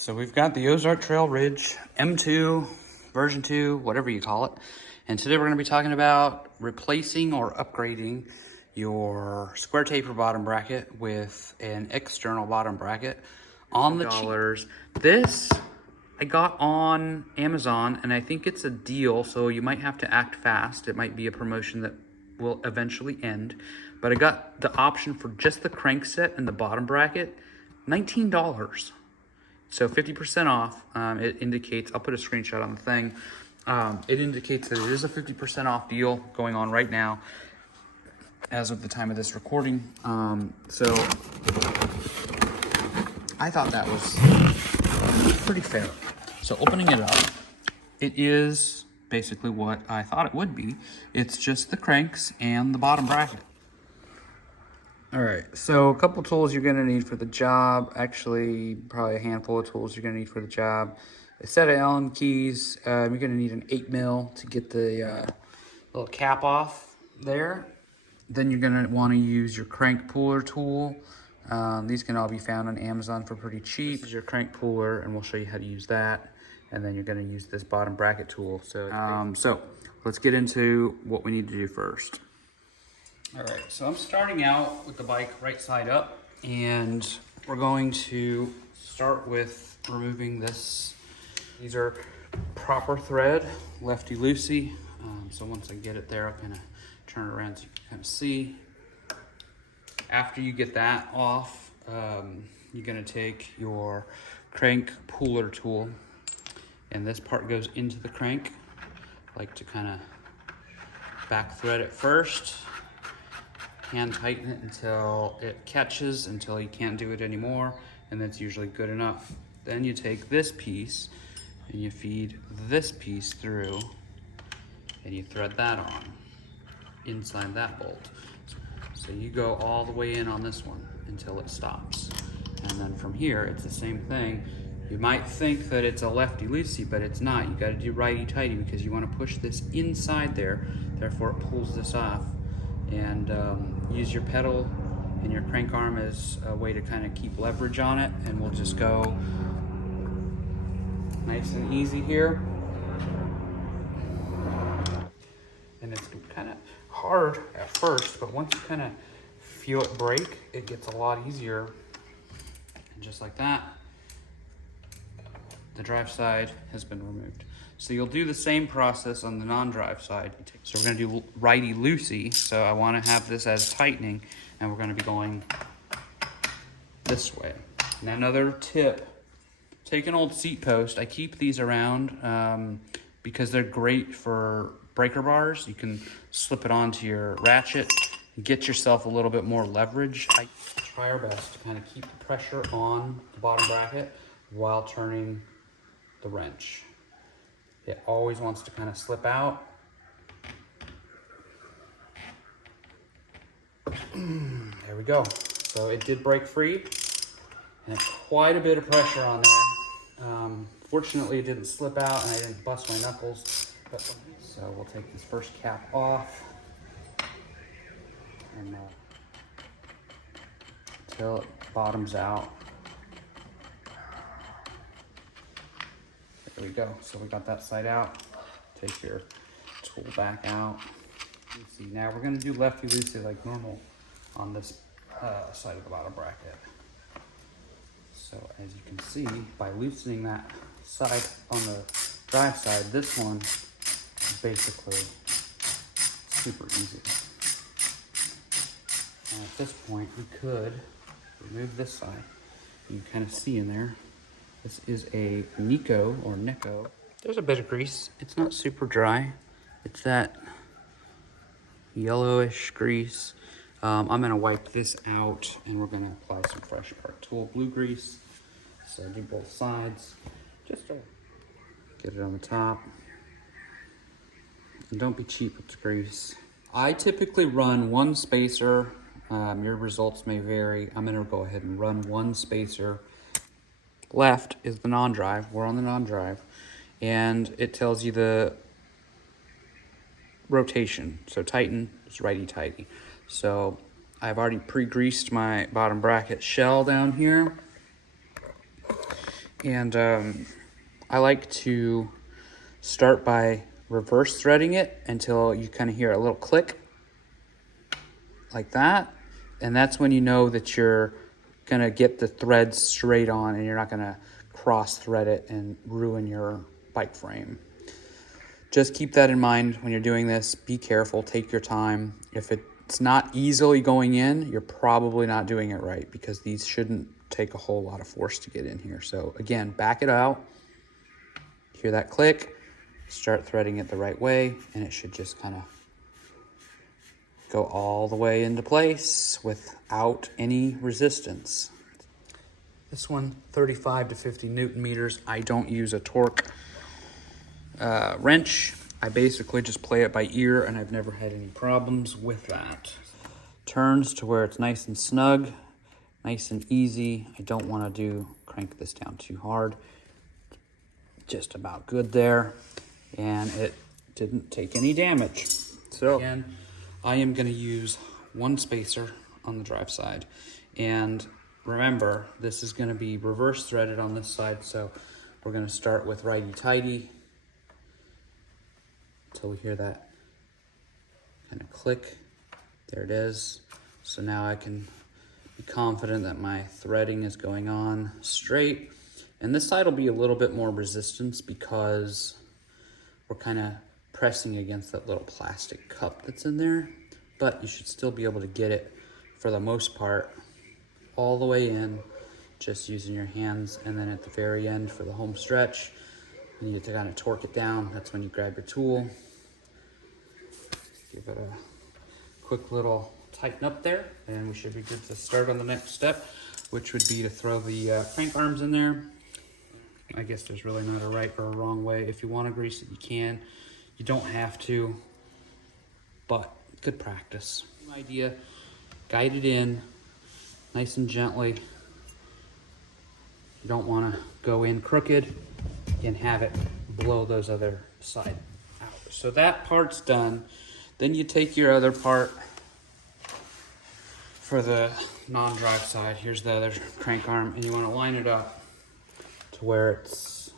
So we've got the Ozark Trail Ridge M2, version 2, whatever you call it. And today we're going to be talking about replacing or upgrading your square taper bottom bracket with an external bottom bracket on the dollars. This I got on Amazon, and I think it's a deal, so you might have to act fast. It might be a promotion that will eventually end. But I got the option for just the crank set and the bottom bracket, $19. So 50% off. It indicates, I'll put a screenshot on the thing. It indicates that it is a 50% off deal going on right now as of the time of this recording. So I thought that was pretty fair. So opening it up, it is basically what I thought it would be. It's just the cranks and the bottom bracket. All right, so a couple tools you're gonna need for the job. Actually, probably a handful of tools you're gonna need for the job. A set of Allen keys. You're gonna need an 8mm to get the little cap off there. Then you're gonna wanna use your crank puller tool. These can all be found on Amazon for pretty cheap. This is your crank puller, and we'll show you how to use that. And then you're gonna use this bottom bracket tool. So let's get into what we need to do first. All right, so I'm starting out with the bike right side up, and we're going to start with removing this. These are proper thread, lefty-loosey. So once I get it there, I'll kind of turn it around so you can kind of see. After you get that off, you're gonna take your crank puller tool, and this part goes into the crank. I like to kind of back thread it first. Hand tighten it until it catches, until you can't do it anymore, and that's usually good enough. Then you take this piece and you feed this piece through, and you thread that on inside that bolt. So you go all the way in on this one until it stops. And then from here, it's the same thing. You might think that it's a lefty-loosey, but it's not. You gotta do righty-tighty because you wanna push this inside there, therefore it pulls this off. And use your pedal and your crank arm as a way to kind of keep leverage on it, and we'll just go nice and easy here. And it's kind of hard at first, but once you kind of feel it break, it gets a lot easier. And just like that, the drive side has been removed. So you'll do the same process on the non-drive side. So we're gonna do righty-loosey. So I wanna have this as tightening, and we're gonna be going this way. Now another tip, take an old seat post. I keep these around because they're great for breaker bars. You can slip it onto your ratchet and get yourself a little bit more leverage. I try our best to kind of keep the pressure on the bottom bracket while turning the wrench. It always wants to kind of slip out. There we go. So it did break free, and quite a bit of pressure on there. Fortunately, it didn't slip out, and I didn't bust my knuckles. So we'll take this first cap off, and until it bottoms out. There we go. So we got that side out. Take your tool back out. Let's see, now we're gonna do lefty-loosey like normal on this side of the bottom bracket. So as you can see, by loosening that side on the drive side, this one is basically super easy. And at this point, we could remove this side. You can kind of see in there. This is a Nico or Nico. There's a bit of grease. It's not super dry. It's that yellowish grease. I'm gonna wipe this out, and we're gonna apply some fresh part tool blue grease. So do both sides. Just to get it on the top. And don't be cheap with the grease. I typically run one spacer. Your results may vary. I'm gonna go ahead and run one spacer. Left is the non-drive. We're on the non-drive, and it tells you the rotation. So tighten is righty-tighty. So I've already pre-greased my bottom bracket shell down here, And I like to start by reverse threading it until you kind of hear a little click like that. And that's when you know that you're gonna get the threads straight on and you're not gonna cross thread it and ruin your bike frame. Just keep that in mind when you're doing this. Be careful, take your time. If it's not easily going in, you're probably not doing it right, because these shouldn't take a whole lot of force to get in here. So again, back it out, hear that click, start threading it the right way, and it should just kind of go all the way into place without any resistance. This one, 35 to 50 Newton meters. I don't use a torque wrench. I basically just play it by ear, and I've never had any problems with that. Turns to where it's nice and snug, nice and easy. I don't want to crank this down too hard. Just about good there, and it didn't take any damage. So again, I am going to use one spacer on the drive side, and remember, this is going to be reverse threaded on this side, so we're going to start with righty-tighty until we hear that kind of click. There it is. So now I can be confident that my threading is going on straight. And this side will be a little bit more resistance because we're kind of pressing against that little plastic cup that's in there, but you should still be able to get it, for the most part, all the way in, just using your hands. And then at the very end, for the home stretch, you need to kind of torque it down. That's when you grab your tool, give it a quick little tighten up there, and we should be good to start on the next step, which would be to throw the crank arms in there. I guess there's really not a right or a wrong way. If you want to grease it, you can. You don't have to, but good practice. Idea, guide it in nice and gently. You don't want to go in crooked and have it blow those other side out. So that part's done. Then you take your other part for the non-drive side. Here's the other crank arm, and you want to line it up to where it's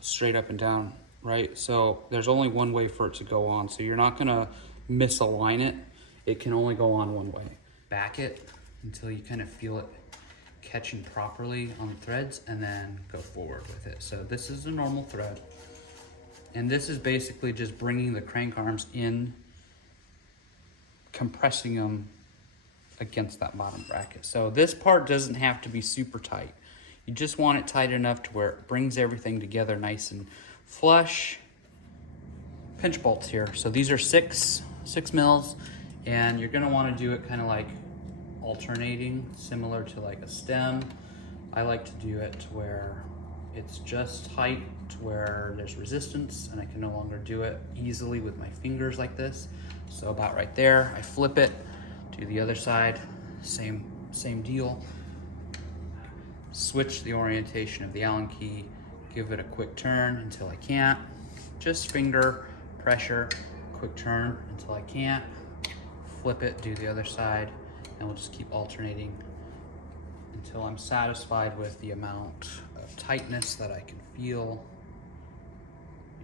straight up and down, right? So there's only one way for it to go on, so you're not gonna misalign it. It can only go on one way. Back it until you kind of feel it catching properly on the threads, and then go forward with it. So this is a normal thread, and this is basically just bringing the crank arms in, compressing them against that bottom bracket. So this part doesn't have to be super tight. You just want it tight enough to where it brings everything together nice and flush. Pinch bolts here. So these are six mils, and you're gonna want to do it kind of like alternating, similar to like a stem. I like to do it to where it's just tight to where there's resistance, and I can no longer do it easily with my fingers like this. So about right there, I flip it to the other side, same deal. Switch the orientation of the Allen key, give it a quick turn until I can't. Just finger pressure, quick turn until I can't. Flip it, do the other side, and we'll just keep alternating until I'm satisfied with the amount of tightness that I can feel.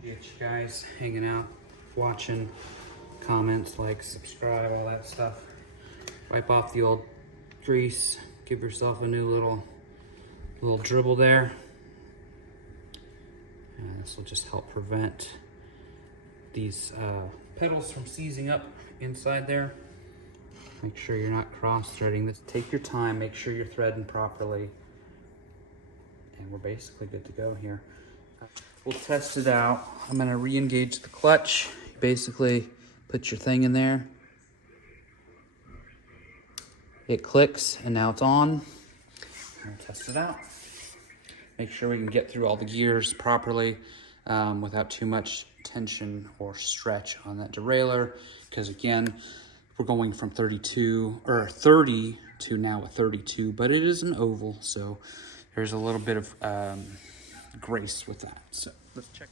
Get you guys hanging out, watching, comments, like, subscribe, all that stuff. Wipe off the old grease, give yourself a new little dribble there. And this will just help prevent these pedals from seizing up inside there. Make sure you're not cross-threading this. Take your time, make sure you're threading properly. And we're basically good to go here. We'll test it out. I'm gonna re-engage the clutch. Basically, put your thing in there. It clicks, and now it's on. We'll test it out. Make sure we can get through all the gears properly without too much tension or stretch on that derailleur. Because again, we're going from 30 to now a 32, but it is an oval, so there's a little bit of grace with that. So let's check.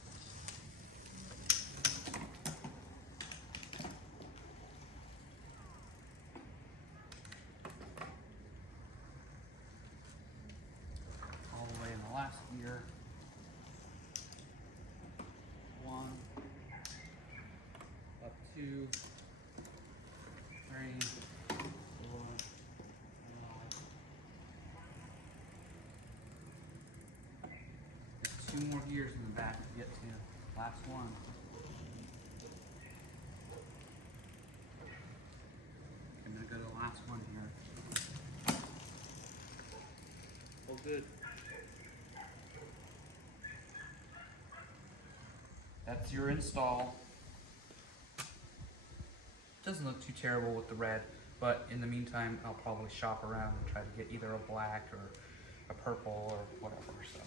more gears in the back to get to. Last one. I'm gonna go to the last one here. Oh, good. That's your install. Doesn't look too terrible with the red, but in the meantime, I'll probably shop around and try to get either a black or a purple or whatever. So.